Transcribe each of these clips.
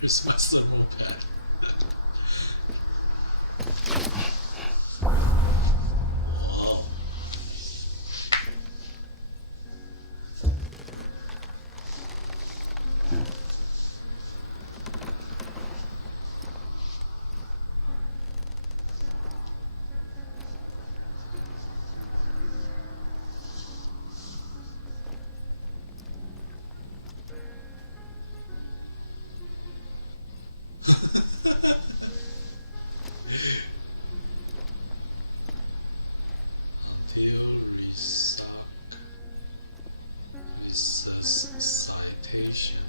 Where's my thermal pad? Whoa. Until resuscitation.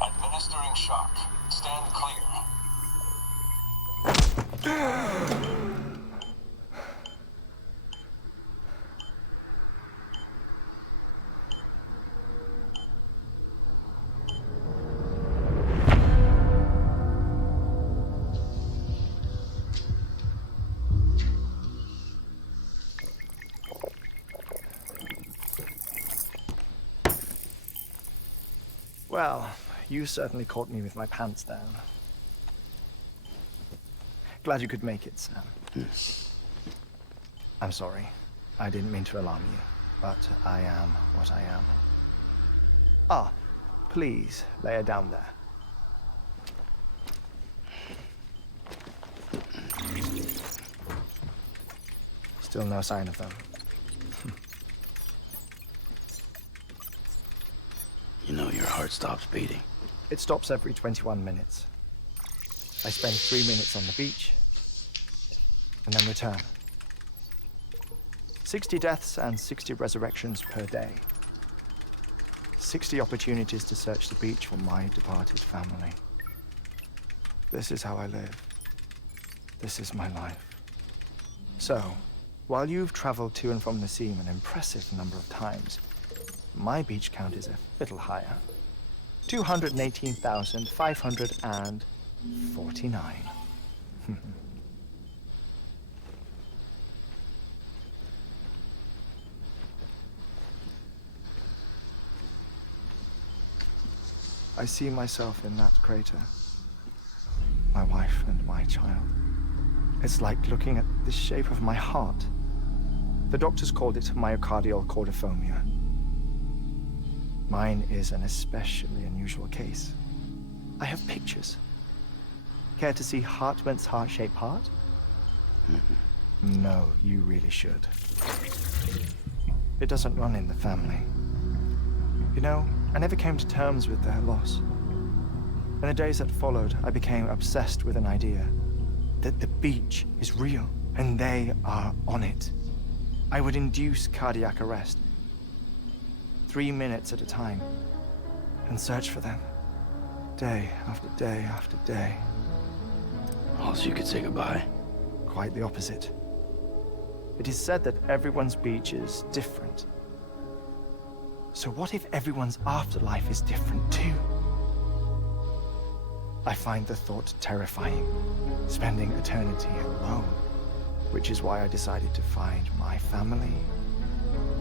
Administering shock. Stand clear. Well, you certainly caught me with my pants down. Glad you could make it, Sam. I'm sorry. I didn't mean to alarm you, but I am what I am. Ah, please lay her down there. Still no sign of them. You know your heart stops beating. It stops every 21 minutes. I spend 3 minutes on the beach, and then return. 60 deaths and 60 resurrections per day. 60 opportunities to search the beach for my departed family. This is how I live. This is my life. So, while you've traveled to and from the scene an impressive number of times, my beach count is a little higher. 218,549. I see myself in that crater. My wife and my child. It's like looking at the shape of my heart. The doctors called it myocardial cordiformia. Mine is an especially unusual case. I have pictures. Care to see Heartman's heart-shaped heart? No, you really should. It doesn't run in the family. You know, I never came to terms with their loss. In the days that followed, I became obsessed with an idea that the beach is real and they are on it. I would induce cardiac arrest, 3 minutes at a time, and search for them, day after day after day. Oh, so you could say goodbye. Quite the opposite. It is said that everyone's beach is different. So what if everyone's afterlife is different too? I find the thought terrifying, spending eternity alone, which is why I decided to find my family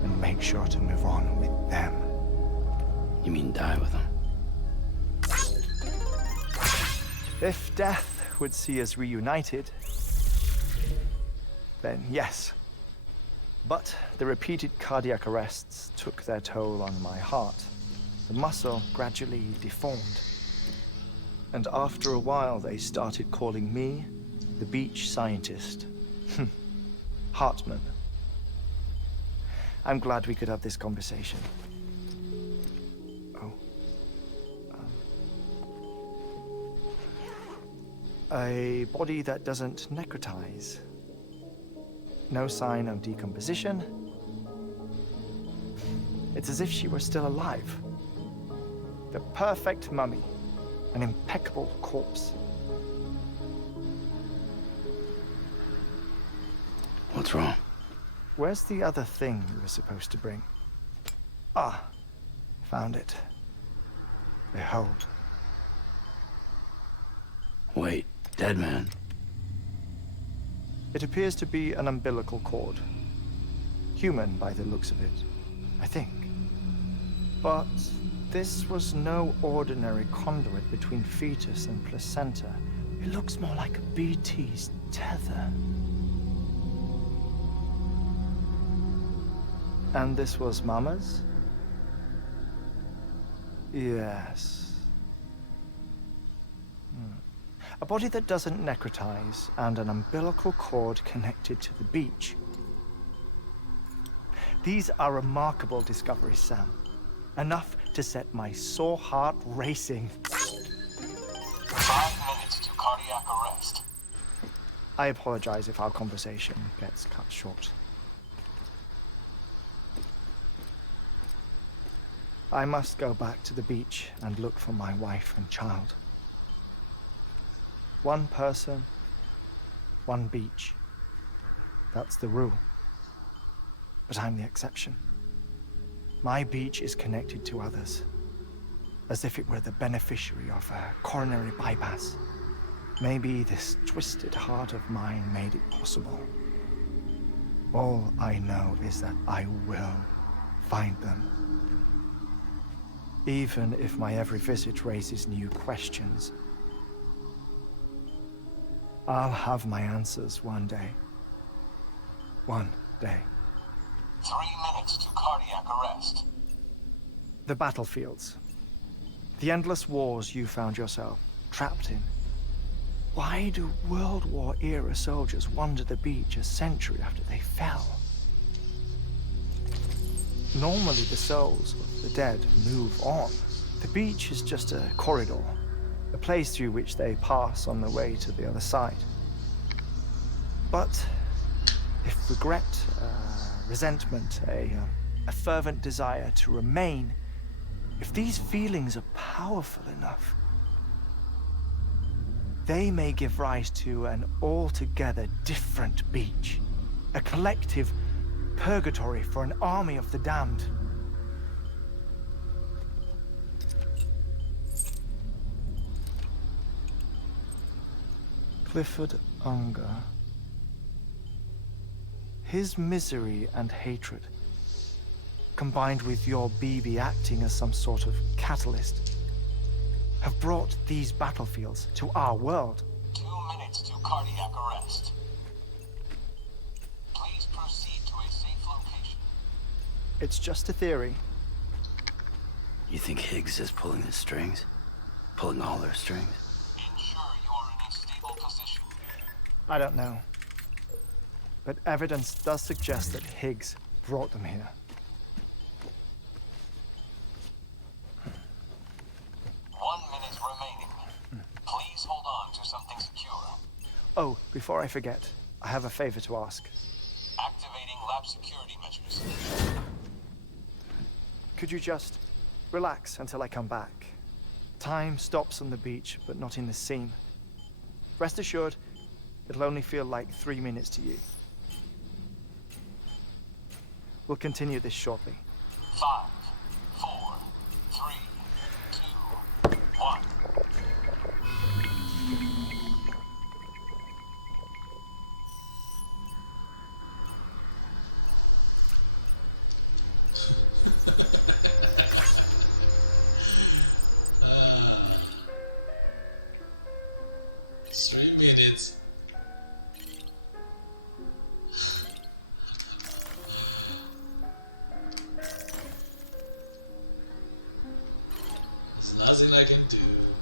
and make sure to move on with them. You mean die with them? If death would see us reunited, then yes. But the repeated cardiac arrests took their toll on my heart. The muscle gradually deformed. And after a while, they started calling me the beach scientist. Heartman. I'm glad we could have this conversation. Oh. A body that doesn't necrotize. No sign of decomposition. It's as if she were still alive. The perfect mummy. An impeccable corpse. What's wrong? Where's the other thing you were supposed to bring? Ah, found it. Behold. Wait, dead man. It appears to be an umbilical cord. Human by the looks of it, I think. But this was no ordinary conduit between fetus and placenta. It looks more like a BT's tether. And this was Mama's? Yes. A body that doesn't necrotize, and an umbilical cord connected to the beach. These are remarkable discoveries, Sam. Enough to set my sore heart racing. 5 minutes to cardiac arrest. I apologize if our conversation gets cut short. I must go back to the beach and look for my wife and child. One person, one beach. That's the rule. But I'm the exception. My beach is connected to others, as if it were the beneficiary of a coronary bypass. Maybe this twisted heart of mine made it possible. All I know is that I will find them. Even if my every visit raises new questions, I'll have my answers one day. One day. 3 minutes to cardiac arrest. The battlefields. The endless wars you found yourself trapped in. Why do World War era soldiers wander the beach a century after they fell? Normally the souls of the dead move on. The beach is just a corridor, a place through which they pass on the way to the other side. But if regret, resentment, a fervent desire to remain, if these feelings are powerful enough, they may give rise to an altogether different beach, a collective purgatory for an army of the damned. Clifford Unger. His misery and hatred, combined with your BB acting as some sort of catalyst, have brought these battlefields to our world. 2 minutes to cardiac arrest. It's just a theory. You think Higgs is pulling the strings? Pulling all their strings? Ensure you are in a stable position. I don't know. But evidence does suggest that Higgs brought them here. 1 minute remaining. Please hold on to something secure. Oh, before I forget, I have a favor to ask. Activating lab security measures. Could you just relax until I come back? Time stops on the beach, but not in the scene. Rest assured, it'll only feel like 3 minutes to you. We'll continue this shortly. 5, 4, 3, 2, 1. Ah. 3 minutes. There's nothing I can do.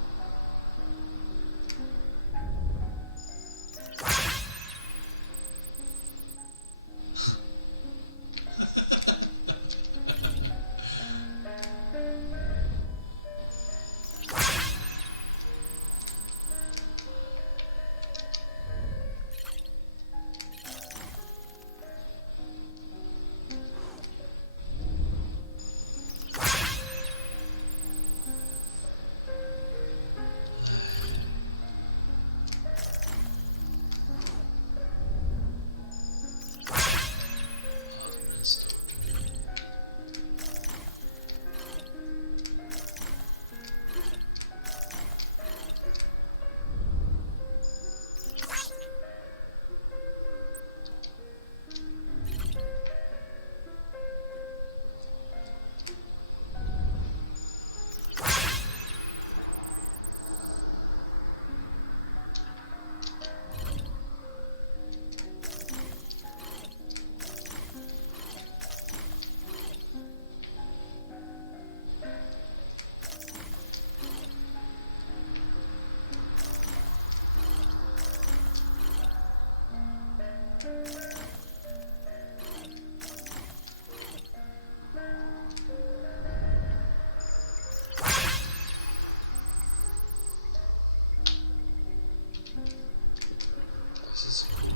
This is cool.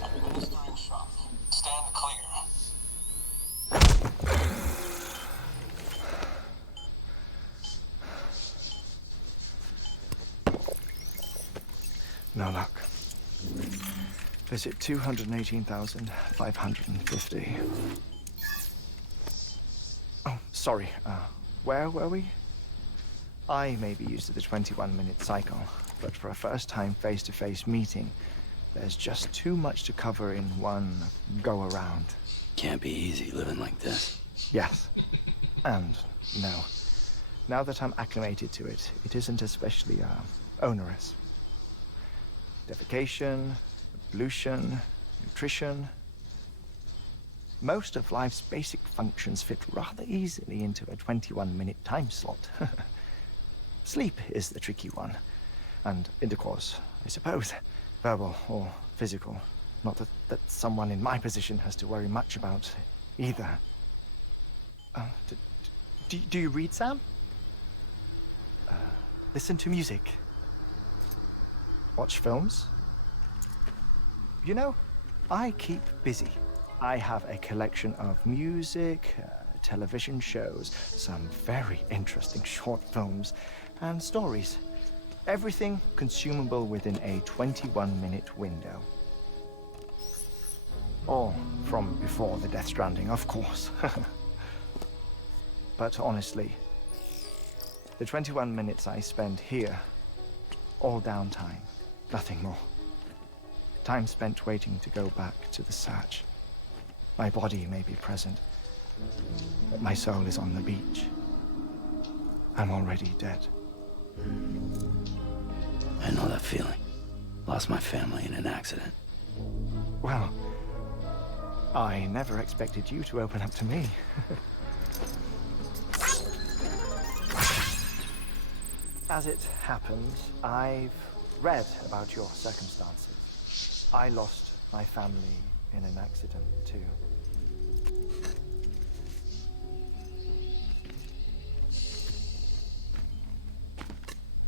Administering shock. Stand clear. No luck. Visit 218,550. Oh, sorry. Where were we? I may be used to the 21-minute cycle, but for a first-time face-to-face meeting, there's just too much to cover in one go-around. Can't be easy living like this. Yes. And no. Now that I'm acclimated to it, it isn't especially onerous. Defecation, pollution, nutrition. Most of life's basic functions fit rather easily into a 21-minute time slot. Sleep is the tricky one, and intercourse, I suppose, verbal or physical. Not that someone in my position has to worry much about either. Do you read, Sam? Listen to music. Watch films. You know, I keep busy. I have a collection of music, television shows, some very interesting short films, and stories. Everything consumable within a 21-minute window. All from before the Death Stranding, of course. But honestly, the 21 minutes I spend here, all downtime, nothing more. Time spent waiting to go back to the search. My body may be present, but my soul is on the beach. I'm already dead. I know that feeling. Lost my family in an accident. Well, I never expected you to open up to me.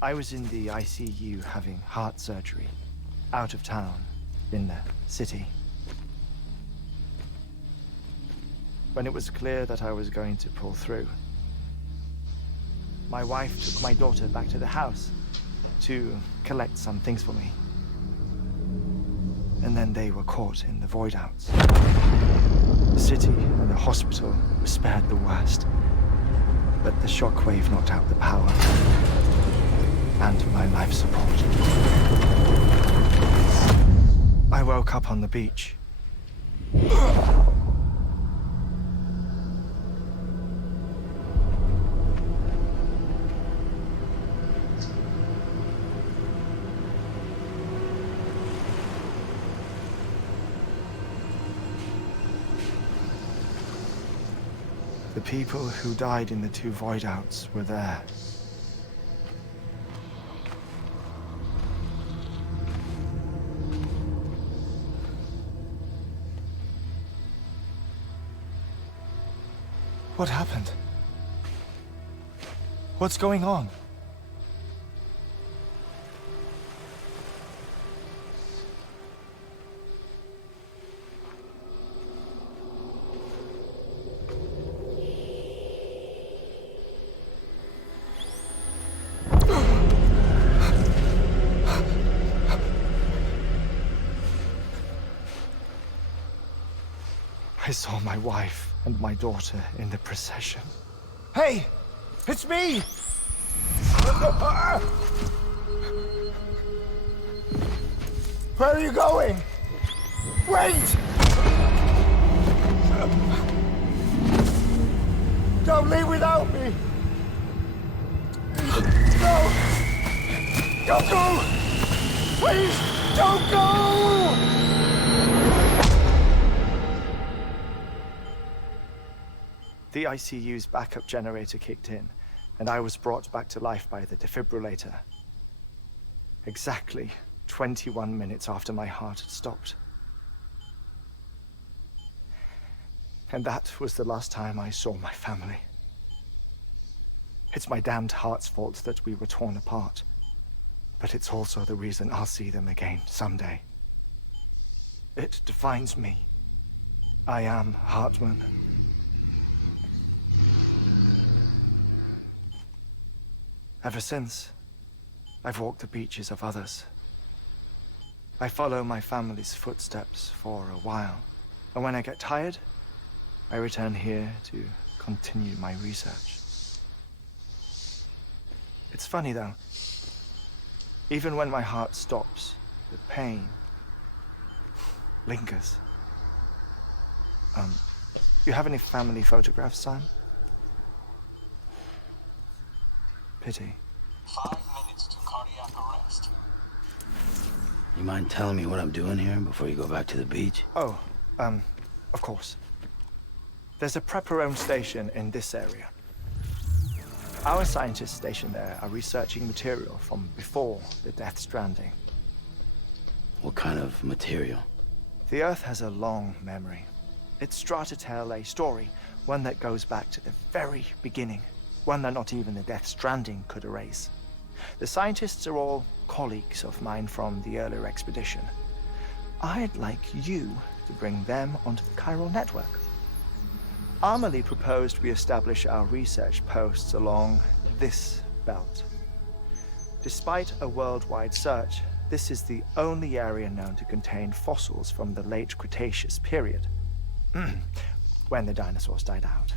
I was in the ICU having heart surgery, out of town, in the city. When it was clear that I was going to pull through, my wife took my daughter back to the house to collect some things for me. And then they were caught in the void outs. The city and the hospital were spared the worst, but the shockwave knocked out the power and my life support. I woke up on the beach. The people who died in the two void outs were there. What happened? What's going on? I saw my wife and my daughter in the procession. Hey! It's me! Where are you going? Wait! Don't leave without me! No! Don't go! Please, don't go! The ICU's backup generator kicked in, and I was brought back to life by the defibrillator. Exactly 21 minutes after my heart had stopped. And that was the last time I saw my family. It's my damned heart's fault that we were torn apart. But it's also the reason I'll see them again someday. It defines me. I am Heartman. Ever since, I've walked the beaches of others. I follow my family's footsteps for a while, and when I get tired, I return here to continue my research. It's funny though. Even when my heart stops, the pain lingers. You have any family photographs, Sam? Pity. 5 minutes to cardiac arrest. You mind telling me what I'm doing here before you go back to the beach? Oh, of course. There's a prep-your-own station in this area. Our scientists stationed there are researching material from before the Death Stranding. What kind of material? The Earth has a long memory. It's trying to tell a story, one that goes back to the very beginning, one that not even the Death Stranding could erase. The scientists are all colleagues of mine from the earlier expedition. I'd like you to bring them onto the chiral network. Amelie proposed we establish our research posts along this belt. Despite a worldwide search, this is the only area known to contain fossils from the late Cretaceous period. When the dinosaurs died out.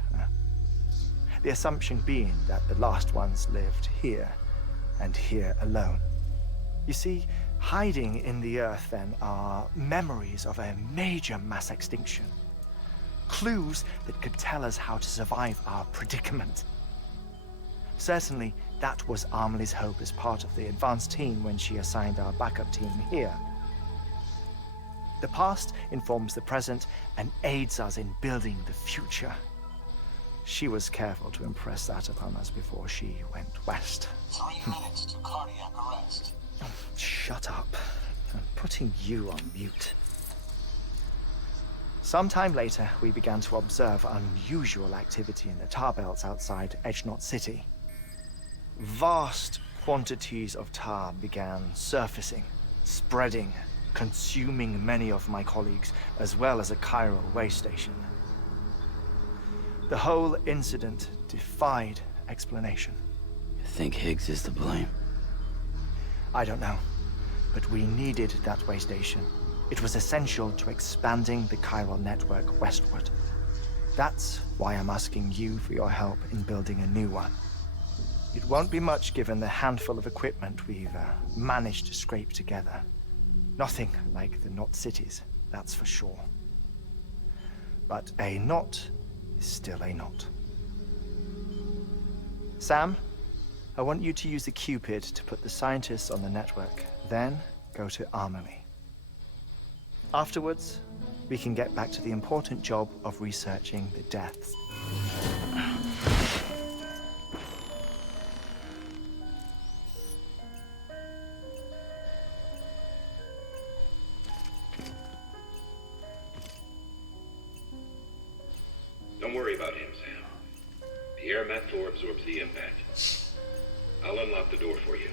The assumption being that the last ones lived here, and here alone. You see, hiding in the Earth then are memories of a major mass extinction. Clues that could tell us how to survive our predicament. Certainly, that was Amelie's hope as part of the advanced team when she assigned our backup team here. The past informs the present and aids us in building the future. She was careful to impress that upon us before she went west. 3 minutes to cardiac arrest. Shut up. I'm putting you on mute. Sometime later, we began to observe unusual activity in the tar belts outside Edgenot City. Vast quantities of tar began surfacing, spreading, consuming many of my colleagues, as well as a chiral way station. The whole incident defied explanation. You think Higgs is to blame? I don't know, but we needed that way station. It was essential to expanding the chiral network westward. That's why I'm asking you for your help in building a new one. It won't be much given the handful of equipment we've managed to scrape together. Nothing like the knot cities, that's for sure. But a knot is still a knot. Sam, I want you to use the Cupid to put the scientists on the network, then go to Amelie. Afterwards, we can get back to the important job of researching the deaths. Don't worry about him, Sam. The air mat floor absorbs the impact. I'll unlock the door for you.